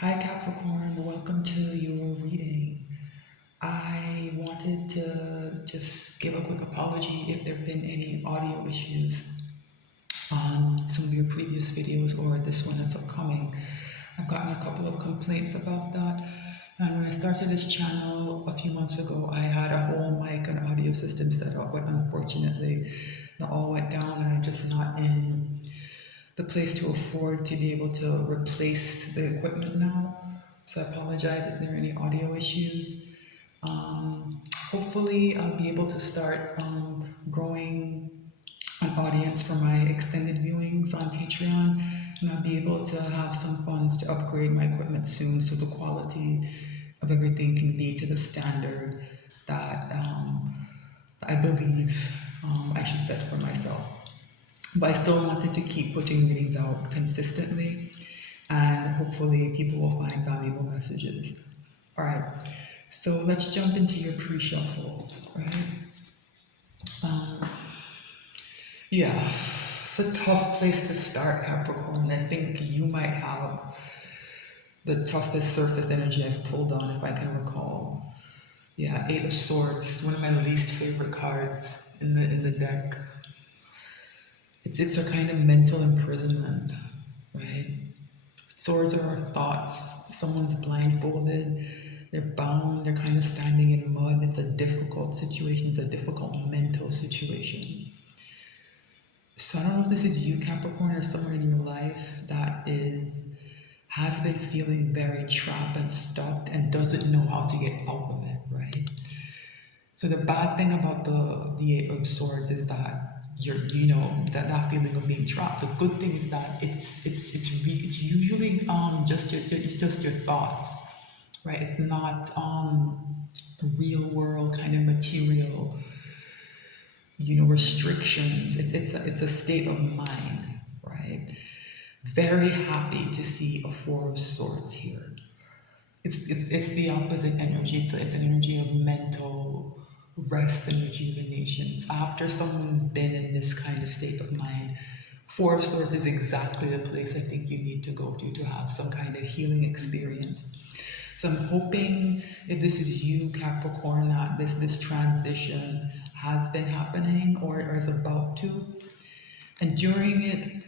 Hi Capricorn, welcome to your reading. I wanted to just give a quick apology if there have been any audio issues on some of your previous videos or this one that's upcoming. I've gotten a couple of complaints about that. And when I started this channel a few months ago, I had a whole mic and audio system set up, but unfortunately, it all went down and I'm just not in the place to afford to be able to replace the equipment now. So I apologize if there are any audio issues. Hopefully, I'll be able to start growing an audience for my extended viewings on Patreon, and I'll be able to have some funds to upgrade my equipment soon so the quality of everything can be to the standard that I believe I should set for myself. But I still wanted to keep putting readings out consistently, and hopefully people will find valuable messages. All right, so let's jump into your pre-shuffle, right? Um, yeah, it's a tough place to start, Capricorn. I think you might have the toughest surface energy I've pulled on, if I can recall. Yeah, Eight of Swords, one of my least favorite cards in the deck. It's a kind of mental imprisonment, right? Swords are our thoughts. Someone's blindfolded, they're bound, they're kind of standing in mud. It's a difficult situation, it's a difficult mental situation. So I don't know if this is you, Capricorn, or someone in your life that has been feeling very trapped and stuck and doesn't know how to get out of it, right? So the bad thing about the Eight of Swords is that that feeling of being trapped. The good thing is that it's usually just your thoughts, right? It's not real world kind of material, restrictions. It's a state of mind, right? Very happy to see a Four of Swords here. It's the opposite energy. It's an energy of mental rest and rejuvenation. So after someone's been in this kind of state of mind, Four of Swords is exactly the place I think you need to go to have some kind of healing experience. So I'm hoping if this is you, Capricorn, that this transition has been happening or is about to. And during it,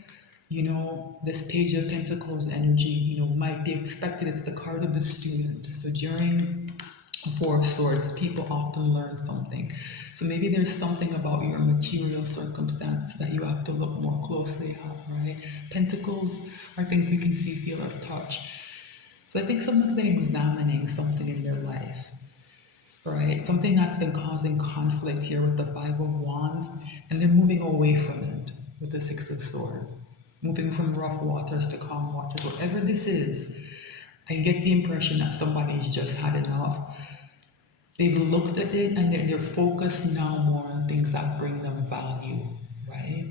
this Page of Pentacles energy, might be expected. It's the card of the student. So during Four of Swords, people often learn something. So maybe there's something about your material circumstances that you have to look more closely at, right? Pentacles are things we can see, feel, or touch. So I think someone's been examining something in their life, right? Something that's been causing conflict here with the Five of Wands, and they're moving away from it with the Six of Swords. Moving from rough waters to calm waters. Whatever this is, I get the impression that somebody's just had enough. They've looked at it and they're focused now more on things that bring them value, right?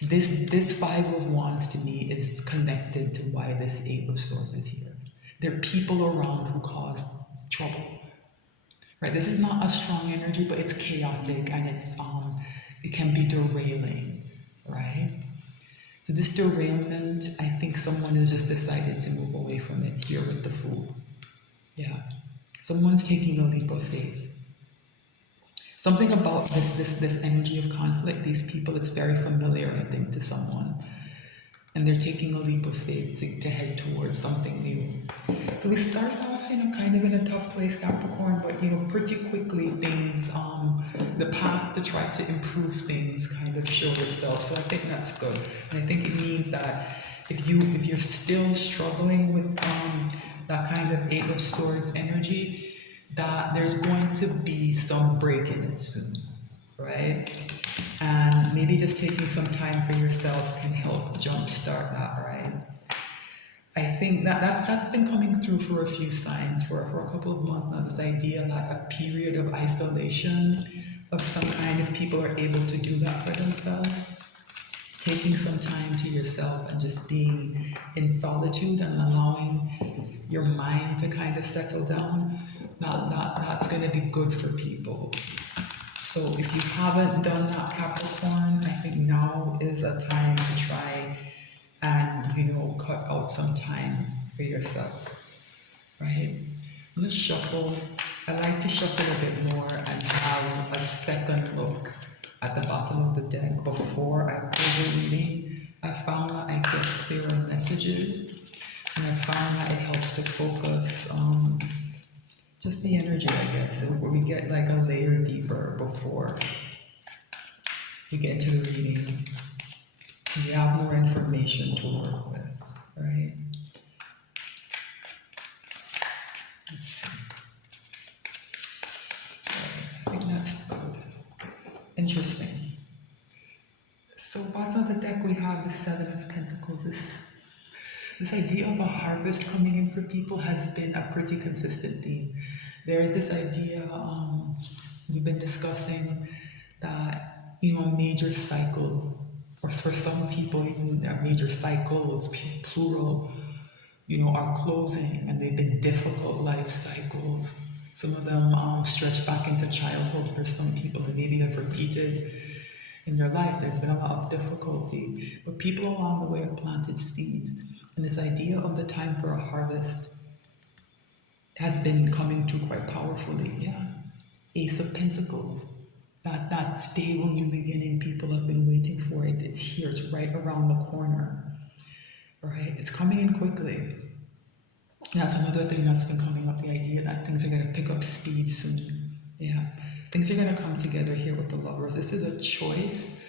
This Five of Wands to me is connected to why this Eight of Swords is here. There are people around who cause trouble, right? This is not a strong energy, but it's chaotic and it can be derailing, right? So this derailment, I think someone has just decided to move away from it here with the Fool. Yeah, someone's taking a leap of faith. Something about this energy of conflict, these people, it's very familiar, I think, to someone. And they're taking a leap of faith to head towards something new. So we start off in a tough place, Capricorn, but pretty quickly things, the path to try to improve things kind of showed itself. So I think that's good. And I think it means that if you're still struggling with that kind of Eight of Swords energy, that there's going to be some break in it soon, right? And maybe just taking some time for yourself can help jumpstart that, right? I think that's been coming through for a few signs for a couple of months now, this idea that a period of isolation of some kind, if people are able to do that for themselves, taking some time to yourself and just being in solitude and allowing your mind to kind of settle down, that's going to be good for people. So if you haven't done that, Capricorn, I think now is a time to try and cut out some time for yourself, right? I'm gonna shuffle. I like to shuffle a bit more and have a second look at the bottom of the deck before I pull the reading. I found that I get clearer messages, and I found that it helps to focus just the energy, I guess, where we get like a layer deeper before we get into the reading. We have more information to work with, right? Let's see. I think that's good. Interesting. So bottom of the deck we have the Seven of Pentacles. This idea of a harvest coming in for people has been a pretty consistent theme. There is this idea, we've been discussing that, a major cycle, or for some people, even major cycles, plural, are closing, and they've been difficult life cycles. Some of them stretch back into childhood for some people, and maybe have repeated in their life. There's been a lot of difficulty, but people along the way have planted seeds. And this idea of the time for a harvest has been coming through quite powerfully. Yeah. Ace of Pentacles. That stable new beginning people have been waiting for. It's here. It's right around the corner. Right? It's coming in quickly. That's another thing that's been coming up, the idea that things are going to pick up speed soon. Yeah. Things are going to come together here with the Lovers. This is a choice.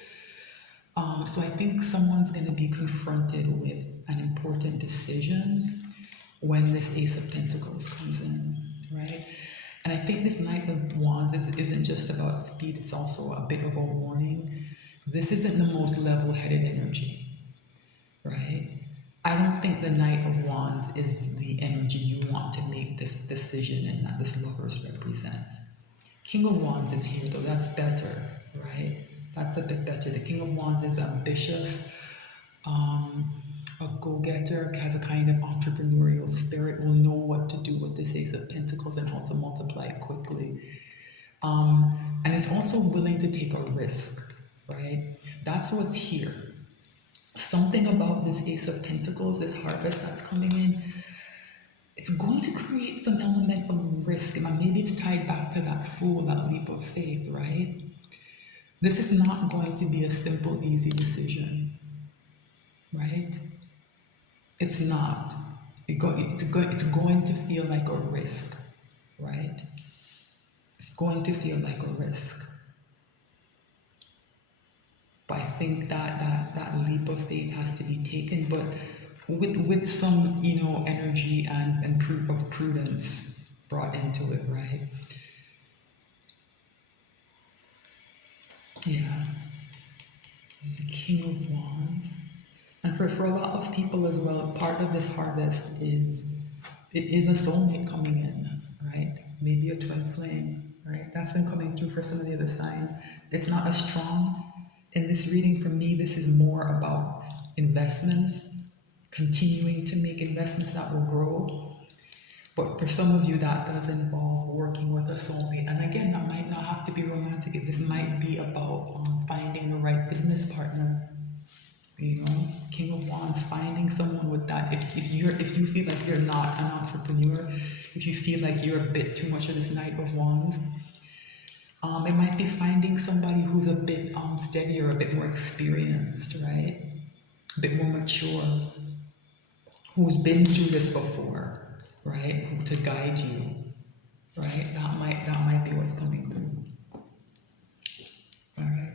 So I think someone's going to be confronted with an important decision when this Ace of Pentacles comes in, right? And I think this Knight of Wands isn't just about speed, it's also a bit of a warning. This isn't the most level-headed energy, right? I don't think the Knight of Wands is the energy you want to make this decision in that this Lovers represents. King of Wands is here though, that's better, right? That's a bit better. The King of Wands is ambitious, a go-getter, has a kind of entrepreneurial spirit, will know what to do with this Ace of Pentacles and how to multiply it quickly. And it's also willing to take a risk, right? That's what's here. Something about this Ace of Pentacles, this harvest that's coming in, it's going to create some element of risk. And maybe it's tied back to that Fool, that leap of faith, right? This is not going to be a simple, easy decision, right? It's not. It's going to feel like a risk, right? It's going to feel like a risk. But I think that leap of faith has to be taken, but with some, energy and proof of prudence brought into it, right? Yeah. The King of Wands. And for a lot of people as well, part of this harvest is a soulmate coming in, right? Maybe a twin flame, right? That's been coming through for some of the other signs. It's not as strong. In this reading, for me, this is more about investments, continuing to make investments that will grow. But for some of you, that does involve working with a soulmate. And again, that might not have to be romantic. This might be about finding the right business partner. King of Wands, finding someone with that. If you feel like you're not an entrepreneur, if you feel like you're a bit too much of this Knight of Wands, it might be finding somebody who's a bit steadier, a bit more experienced, right? A bit more mature, who's been through this before, right? To guide you, right? That might be what's coming through. All right,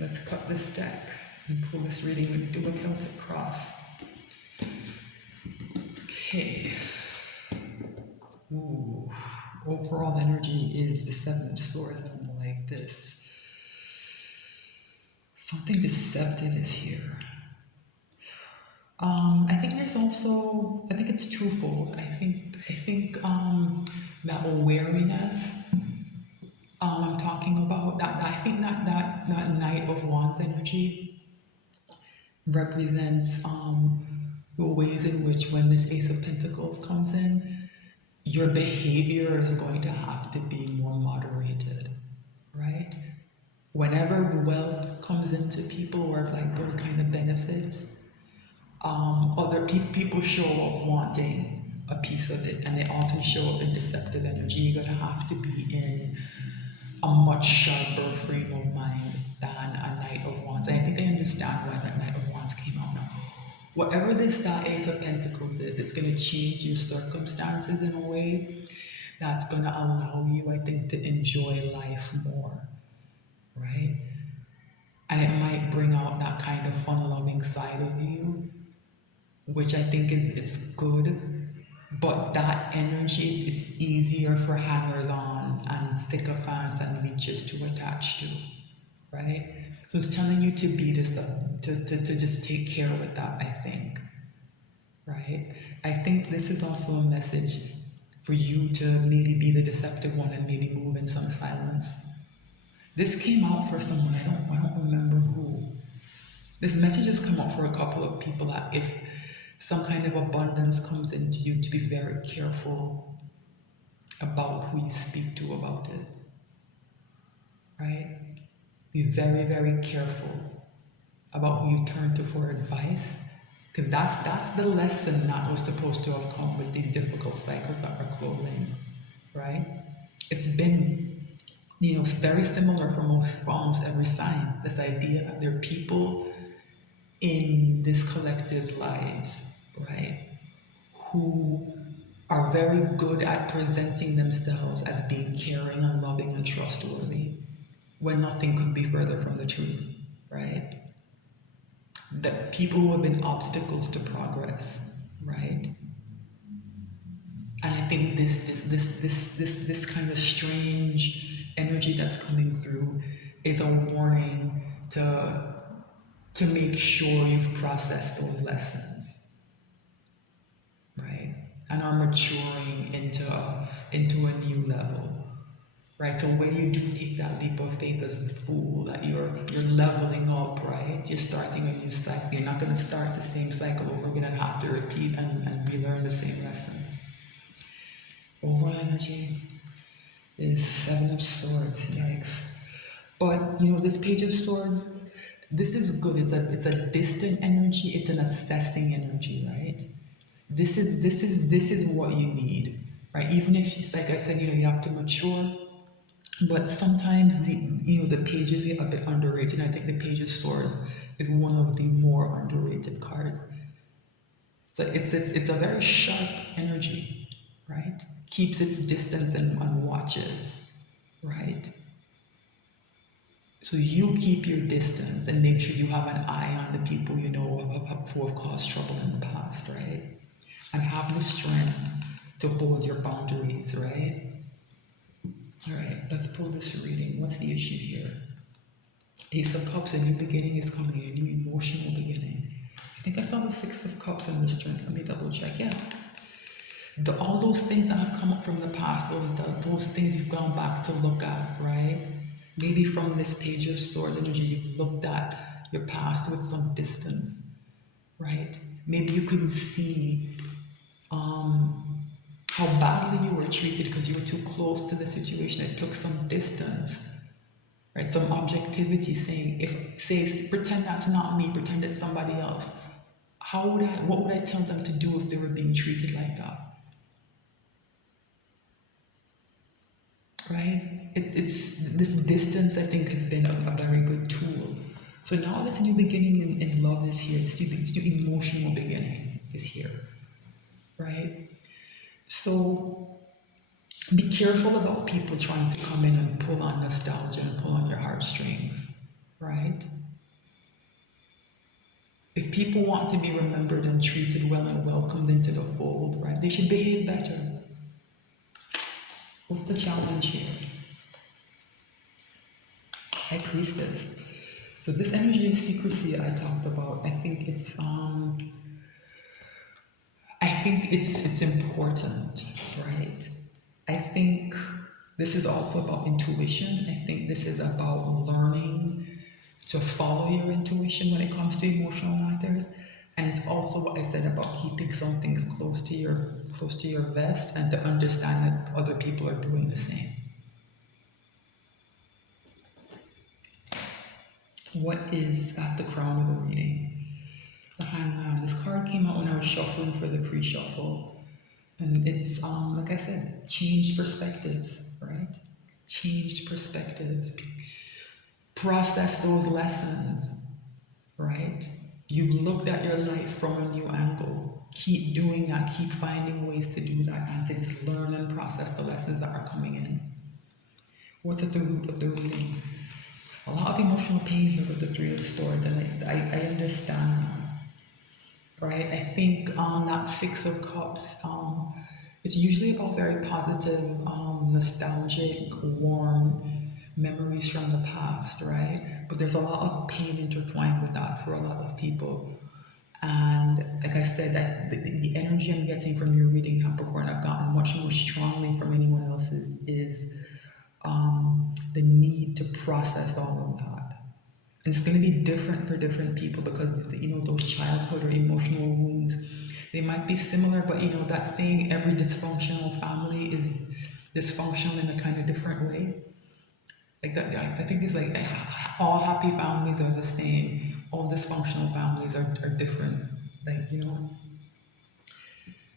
let's cut this deck and pull this reading. We're going to do a Celtic cross. Okay. Ooh. Overall energy is the Seven of Swords. I don't know, like this. Something deceptive is here. I think there's also, I think it's twofold. I think that wariness I'm talking about, that I think that Knight of Wands energy represents the ways in which when this Ace of Pentacles comes in, your behavior is going to have to be more moderated, right? Whenever wealth comes into people or like those kind of benefits, Other people show up wanting a piece of it, and they often show up in deceptive energy. You're gonna have to be in a much sharper frame of mind than a Knight of Wands. And I think I understand why that Knight of Wands came out now. Whatever that Ace of Pentacles is, it's gonna change your circumstances in a way that's gonna allow you, I think, to enjoy life more, right? And it might bring out that kind of fun-loving side of you, which I think is it's good. But that energy, it's easier for hangers-on and sycophants and leeches to attach to, right? So it's telling you to be this, to just take care with that, I think, right? I think this is also a message for you to maybe be the deceptive one and maybe move in some silence. This came out for someone, I don't remember who. This message has come out for a couple of people that if some kind of abundance comes into you, to be very careful about who you speak to about it, right? Be very, very careful about who you turn to for advice, because that's the lesson that was supposed to have come with these difficult cycles that we're closing, right? It's been, very similar for almost every sign. This idea that there are people in this collective's lives, right, who are very good at presenting themselves as being caring and loving and trustworthy when nothing could be further from the truth, right? The people who have been obstacles to progress, right? And I think this kind of strange energy that's coming through is a warning to make sure you've processed those lessons, right? And are maturing into a new level, right? So when you do take that leap of faith as the fool, that you're leveling up, right? You're starting a new cycle. You're not going to start the same cycle over again and have to repeat and relearn the same lessons. Overall energy is Seven of Swords. Yikes! But this Page of Swords, this is good. It's a distant energy. It's an assessing energy, right? This is what you need, right? Even if she's, like I said, you have to mature. But sometimes the pages get a bit underrated. And I think the Page of Swords is one of the more underrated cards. So it's a very sharp energy, right? Keeps its distance and watches, right? So you keep your distance and make sure you have an eye on the people who have caused trouble in the past, right? And have the strength to hold your boundaries, right? All right, let's pull this reading. What's the issue here? Ace of Cups, a new beginning is coming, a new emotional beginning. I think I saw the Six of Cups and the Strength. Let me double check. Yeah. All those things that have come up from the past, those things you've gone back to look at, right? Maybe from this Page of Swords energy, you've looked at your past with some distance, right? Maybe you couldn't see how badly you were treated because you were too close to the situation. It took some distance, right? Some objectivity saying, pretend that's not me, pretend it's somebody else. What would I tell them to do if they were being treated like that? Right? It's this distance, I think, has been a very good tool. So now this new beginning in love is here. This new emotional beginning is here, right? So be careful about people trying to come in and pull on nostalgia and pull on your heartstrings, right? If people want to be remembered and treated well and welcomed into the fold, right, they should behave better. What's the challenge here? High Priestess. So this energy of secrecy I talked about, I think it's important, right? I think this is also about intuition. I think this is about learning to follow your intuition when it comes to emotional matters. And it's also what I said about keeping some things close to your vest and to understand that other people are doing the same. What is at the crown of the reading? The Hangman. This card came out when I was shuffling for the pre-shuffle, and it's like I said, changed perspectives, right? Changed perspectives. Process those lessons, right? You've looked at your life from a new angle. Keep doing that. Keep finding ways to do that and to learn and process the lessons that are coming in. What's at the root of the reading? A lot of emotional pain here with the Three of Swords, and I understand that, right? I think that Six of Cups, it's usually about very positive, nostalgic, warm memories from the past, right? But there's a lot of pain intertwined with that for a lot of people. And like I said, that the energy I'm getting from your reading, Capricorn, I've gotten much more strongly from anyone else's, is the need to process all of that. And it's going to be different for different people because, you know, those childhood or emotional wounds, they might be similar, but, you know, that saying every dysfunctional family is dysfunctional in a kind of different way. Like that, I think it's like all happy families are the same, all dysfunctional families are different. Like, you know,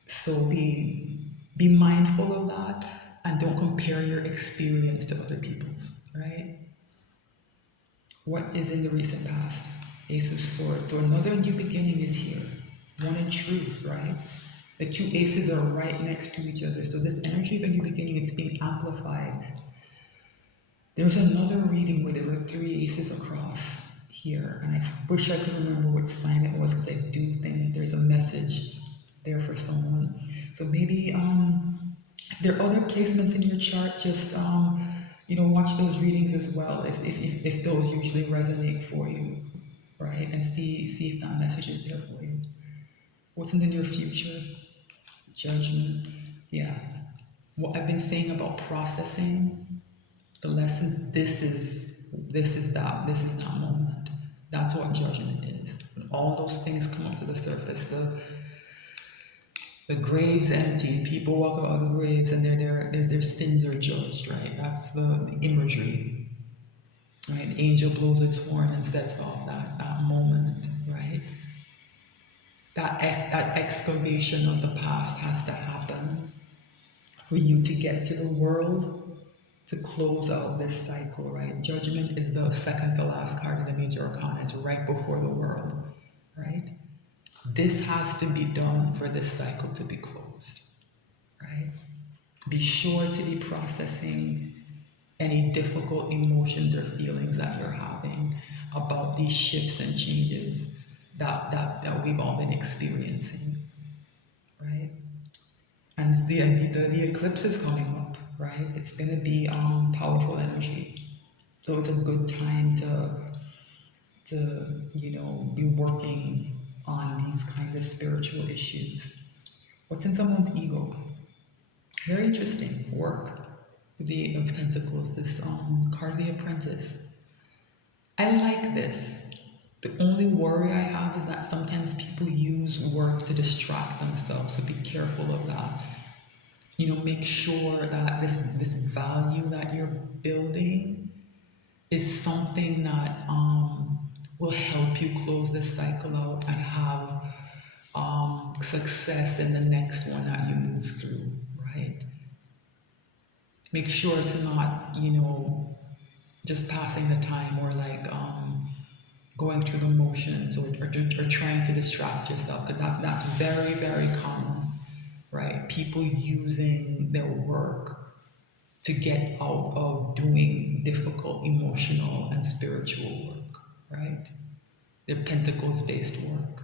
so be mindful of that and don't compare your experience to other people's, right? What is in the recent past? Ace of Swords. So another new beginning is here. One in truth, right? The two aces are right next to each other. So this energy of a new beginning, it's being amplified. There's another reading where there were three aces across here, and I wish I could remember which sign it was because I do think there's a message there for someone. So maybe there are other placements in your chart. Just you know, watch those readings as well if those usually resonate for you, right? And see if that message is there for you. What's in the near future? Judgment. Yeah. What I've been saying about processing the lessons, this is that moment. That's what judgment is. When all those things come up to the surface, the graves empty, people walk out of the graves and their sins are judged, right? That's the imagery. Right? An angel blows its horn and sets off that moment, right? That excavation of the past has to happen for you to get to the world to close out this cycle, right? Judgment is the second to last card in the major arcana. It's right before the world, right? This has to be done for this cycle to be closed, right? Be sure to be processing any difficult emotions or feelings that you're having about these shifts and changes that we've all been experiencing, right? And the eclipse is coming up, right? It's going to be powerful energy, so it's a good time to you know, be working on these kind of spiritual issues. What's in someone's ego? Very interesting work. The Eight of Pentacles, this card, the Apprentice. I like this. The only worry I have is that sometimes people use work to distract themselves, so be careful of that. You know, make sure that this value that you're building is something that will help you close this cycle out and have success in the next one that you move through, right? Make sure it's not, you know, just passing the time or like going through the motions or trying to distract yourself, because that's very, very common, right? People using their work to get out of doing difficult emotional and spiritual work, right? Their pentacles based work,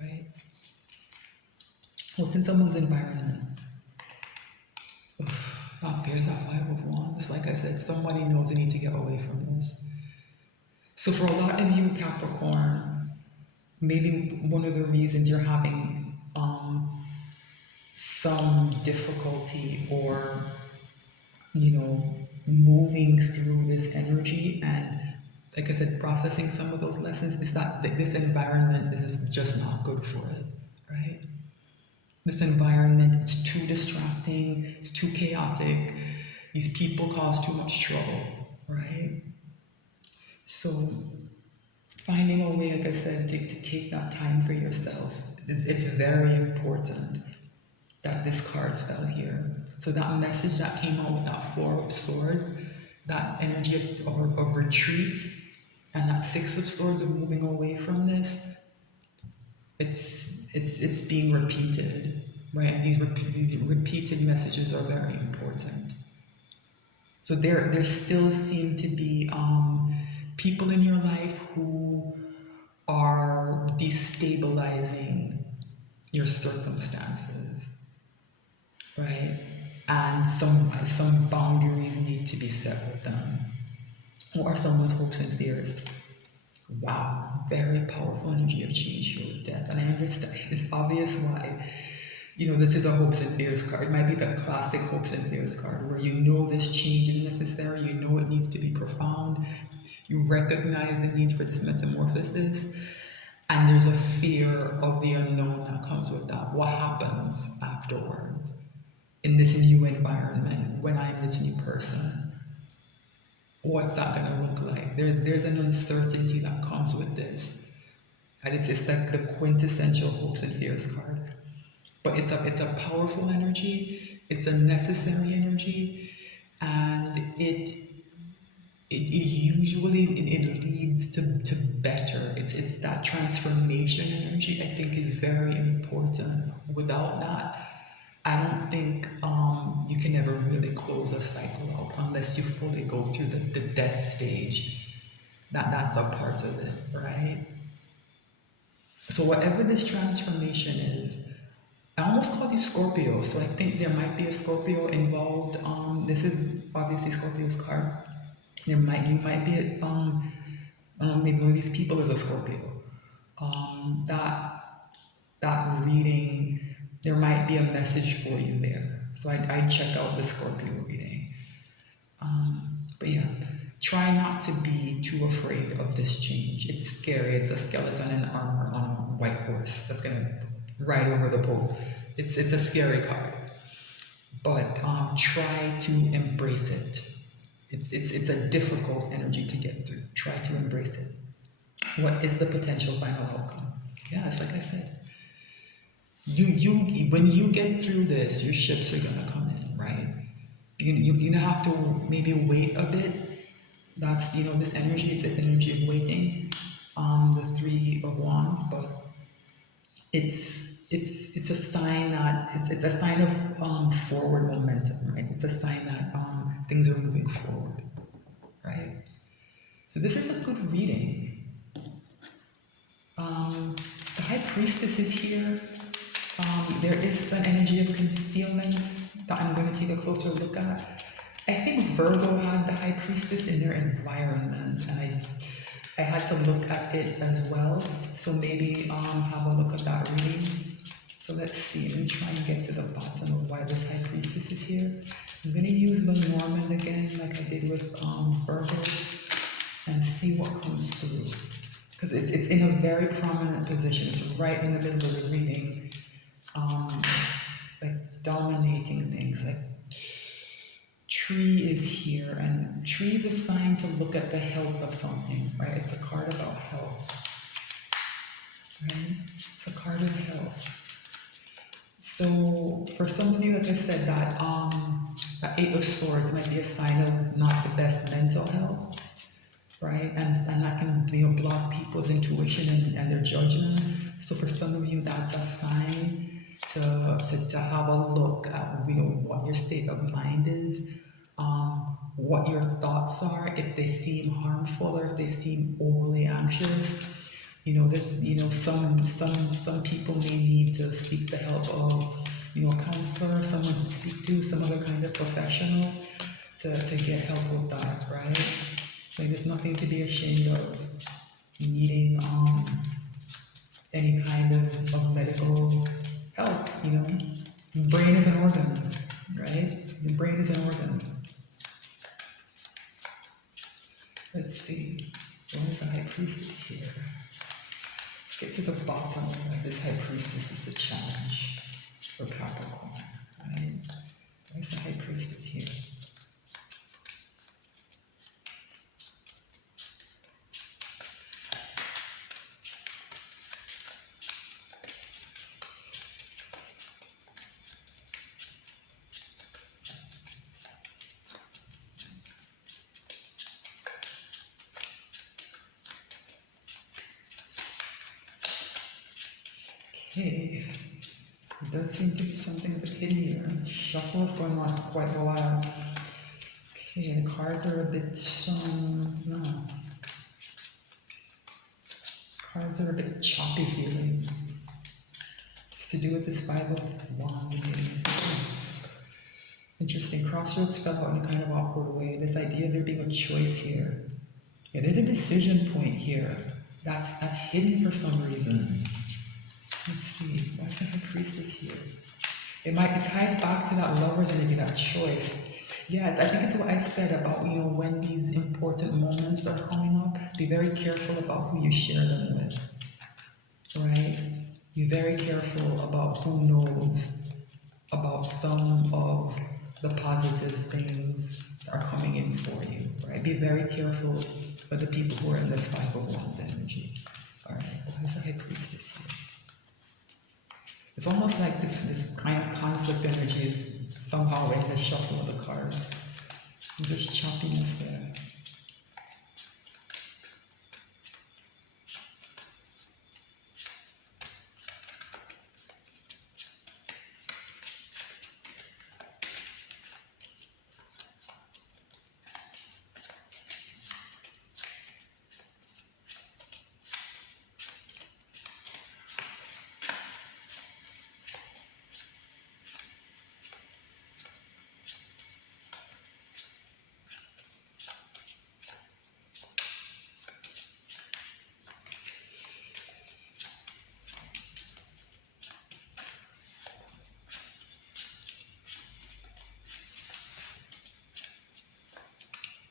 right? What's in someone's environment? That fears that Five of Wands. Like I said, somebody knows they need to get away from this. So for a lot of you, Capricorn, maybe one of the reasons you're having some difficulty or, you know, moving through this energy and, like I said, processing some of those lessons is that this environment is just not good for it, right? This environment, it's too distracting, it's too chaotic, these people cause too much trouble, right? So finding a way, like I said, to take that time for yourself. It's very important that this card fell here. So that message that came out with that Four of Swords, that energy of retreat, and that Six of Swords of moving away from this, it's being repeated, right? And these repeated messages are very important. So there still seem to be people in your life who are destabilizing your circumstances, right? And some boundaries need to be set with them. What are someone's hopes and fears? Wow, very powerful energy of change here with death. And I understand, it's obvious why. This is a hopes and fears card. It might be the classic hopes and fears card where you know this change is necessary, you know it needs to be profound, you recognize the need for this metamorphosis, and there's a fear of the unknown that comes with that. What happens afterwards in this new environment when I'm this new person? What's that gonna look like? There's an uncertainty that comes with this. And it's like the quintessential hopes and fears card. But it's a powerful energy, it's a necessary energy, and it usually it leads to better. It's that transformation energy I think is very important. Without that, I don't think you can ever really close a cycle out unless you fully go through the death stage. That's a part of it, right? So whatever this transformation is, I almost call you Scorpio, so I think there might be a Scorpio involved. This is obviously Scorpio's card. You might be I don't know, maybe one of these people is a Scorpio. That reading, there might be a message for you there. So I'd check out the Scorpio reading. But yeah, try not to be too afraid of this change. It's scary. It's a skeleton in armor on a white horse that's gonna ride over the pole. It's a scary card, but try to embrace it. It's a difficult energy to get through. Try to embrace it. What is the potential final outcome? Yeah, it's like I said. You when you get through this, your ships are gonna come in, right? You have to maybe wait a bit. That's this energy. It's energy of waiting. The Three of Wands, but it's a sign that it's a sign of forward momentum, right? It's a sign that things are moving forward, right? So this is a good reading. The High Priestess is here. There is an energy of concealment that I'm going to take a closer look at. I think Virgo had the High Priestess in their environment, and I had to look at it as well. So maybe have a look at that reading. So let's see. Let me try and get to the bottom of why this High Priestess is here. I'm going to use Lenormand again, like I did with Virgo, and see what comes through. Because it's in a very prominent position. It's right in the middle of the reading. Like dominating things. Like Tree is here, and Tree is a sign to look at the health of something, right? It's a card about health, right? It's a card of health. So for some of you, like I said, that Eight of Swords might be a sign of not the best mental health, right? And that can block people's intuition and their judgment. So for some of you, that's a sign to have a look at what your state of mind is, what your thoughts are, if they seem harmful or if they seem overly anxious. There's some people may need to seek the help of a counselor, someone to speak to, some other kind of professional to get help with that, right? Like there's nothing to be ashamed of needing any kind of medical help, The brain is an organ, right? The brain is an organ. Let's see. What is the High Priestess here? Let's get to the bottom of why this High Priestess is the challenge for Capricorn, right? Where's the High Priestess here? Okay. There does seem to be something a bit hidden here. Shuffle is going on for quite a while. Okay, the cards are a bit, no. Cards are a bit choppy feeling. It's to do with this Five of Wands again. Interesting. Crossroads fell out in a kind of awkward way. This idea of there being a choice here. Yeah, there's a decision point here. That's hidden for some reason. Let's see. Why is the High Priestess here? It ties back to that Lover's energy, that choice. Yeah, I think it's what I said about, when these important moments are coming up, be very careful about who you share them with, right? Be very careful about who knows about some of the positive things that are coming in for you, right? Be very careful with the people who are in this Five of Wands energy. All right, why is the High Priestess here? It's almost like this kind of conflict energy is somehow in the shuffle of the cards. There's choppiness there.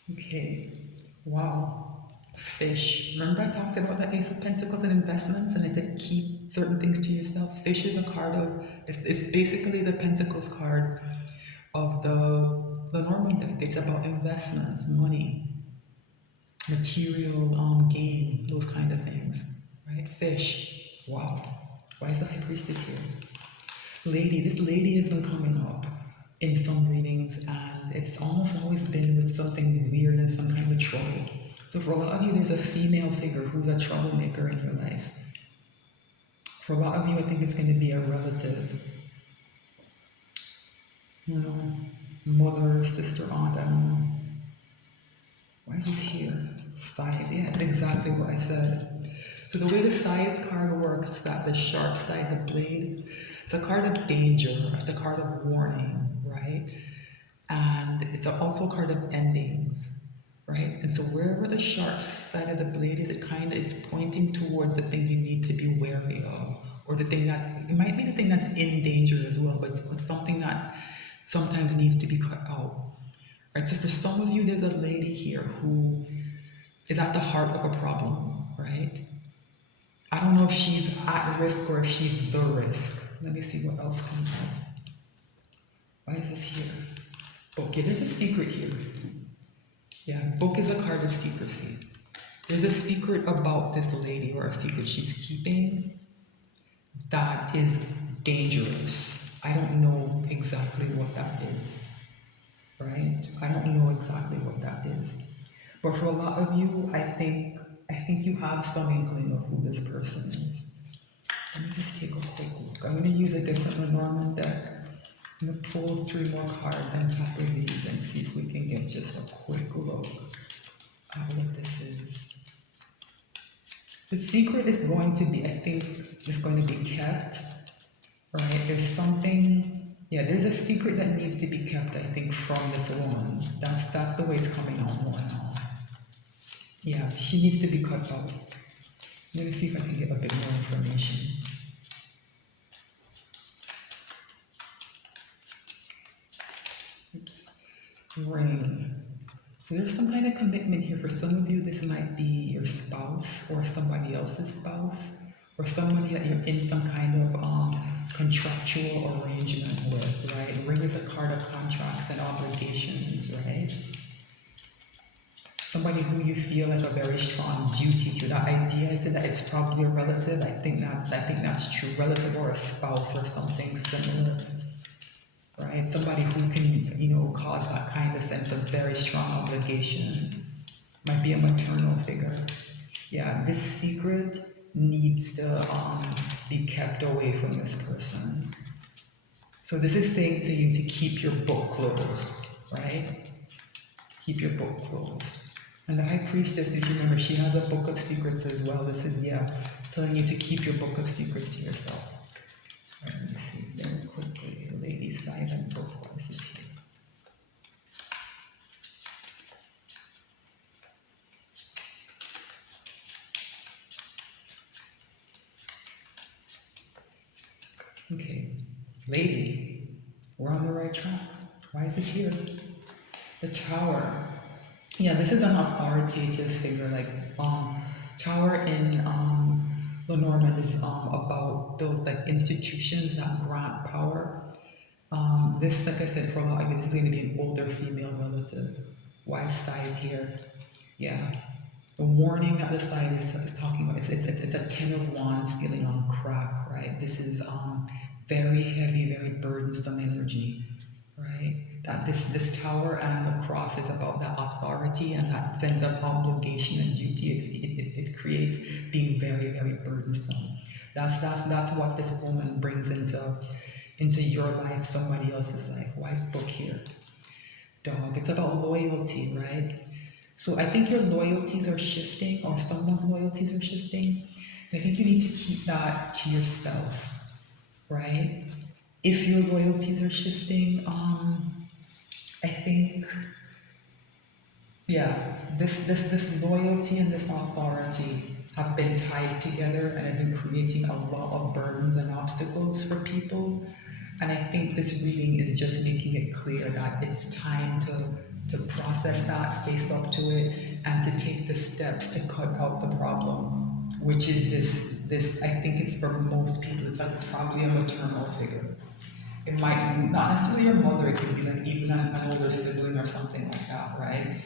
Okay, wow. Fish. Remember I talked about the Ace of Pentacles and investments, and I said keep certain things to yourself. Fish is a card of, it's basically the Pentacles card of the normal deck. It's about investments, money, material gain, those kind of things, right? Fish. Wow. Why is the High Priestess here? Lady. This lady has been coming up in some readings, and it's almost always been with something weird and some kind of trouble. So for a lot of you, there's a female figure who's a troublemaker in your life. For a lot of you, I think it's going to be a relative. Mother, sister, aunt, I don't know. Why is this here? Scythe. Yeah, it's exactly what I said. So the way the scythe card works is that the sharp side, the blade, it's a card of danger, it's a card of warning, right? And it's also a card of endings, right? And so wherever the sharp side of the blade is, it's pointing towards the thing you need to be wary of, or the thing it might be the thing that's in danger as well, but it's something that sometimes needs to be cut out, right? So for some of you, there's a lady here who is at the heart of a problem, right? I don't know if she's at risk or if she's the risk. Let me see what else comes out. Why is this here? Okay, there's a secret here. Yeah, book is a card of secrecy. There's a secret about this lady, or a secret she's keeping, that is dangerous. I don't know exactly what that is, right? I don't know exactly what that is. But for a lot of you, I think you have some inkling of who this person is. Let me just take a quick look. I'm going to use a different Lenormand deck. I'm going to pull 3 more cards and tap with these and see if we can get just a quick look at what this is. The secret is going to be, I think, is going to be kept, right? There's something, there's a secret that needs to be kept, I think, from this woman. That's the way it's coming out more now. Yeah, she needs to be cut out. I'm going to see if I can get a bit more information. Oops. Ring. So there's some kind of commitment here. For some of you, this might be your spouse or somebody else's spouse, or somebody that you're in some kind of contractual arrangement with, right? Ring is a card of contracts and obligations, right? Somebody who you feel like a very strong duty to. That idea, I said that it's probably a relative. I think that's true. Relative or a spouse or something similar, right? Somebody who can, cause that kind of sense of very strong obligation. Might be a maternal figure. Yeah, this secret needs to be kept away from this person. So this is saying to you to keep your book closed, right? Keep your book closed. And the High Priestess, if you remember, she has a book of secrets as well. This is, yeah, telling you to keep your book of secrets to yourself. All right, let me see very quickly. Lady Silent Book, what is this here? Okay, lady, we're on the right track. Why is this here? The Tower. Yeah, this is an authoritative figure. Like Tower in Lenormand is about those like institutions that grant power. This, like I said, for a lot of you, this is going to be an older female relative. Wise side here. Yeah. The warning that the side is talking about, it's a Ten of Wands feeling on crack, right? This is very heavy, very burdensome energy, right? That this tower and the cross is about that authority and that sense of obligation and duty it creates, being very, very burdensome. That's what this woman brings into your life, somebody else's life. Wise book here. Dog. It's about loyalty, right? So I think your loyalties are shifting, or someone's loyalties are shifting. And I think you need to keep that to yourself, right? If your loyalties are shifting, I think, yeah, this loyalty and this authority have been tied together and have been creating a lot of burdens and obstacles for people. And I think this reading is just making it clear that it's time to process that, face up to it, and to take the steps to cut out the problem, which is this. I think it's for most people. It's like it's probably a maternal figure. It might be not necessarily your mother. It could be like even an older sibling or something like that, right?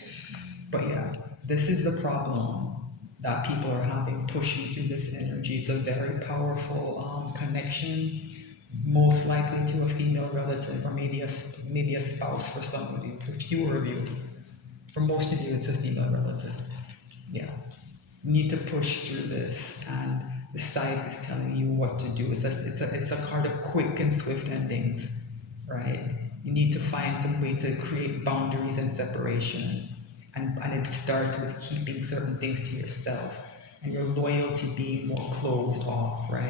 But yeah, this is the problem that people are having pushing through this energy. It's a very powerful connection, most likely to a female relative or maybe a spouse for some of you. For fewer of you, for most of you, it's a female relative. Yeah, you need to push through this, and the side is telling you what to do. It's a card of quick and swift endings, right? You need to find some way to create boundaries and separation, and it starts with keeping certain things to yourself and your loyalty being more closed off, right?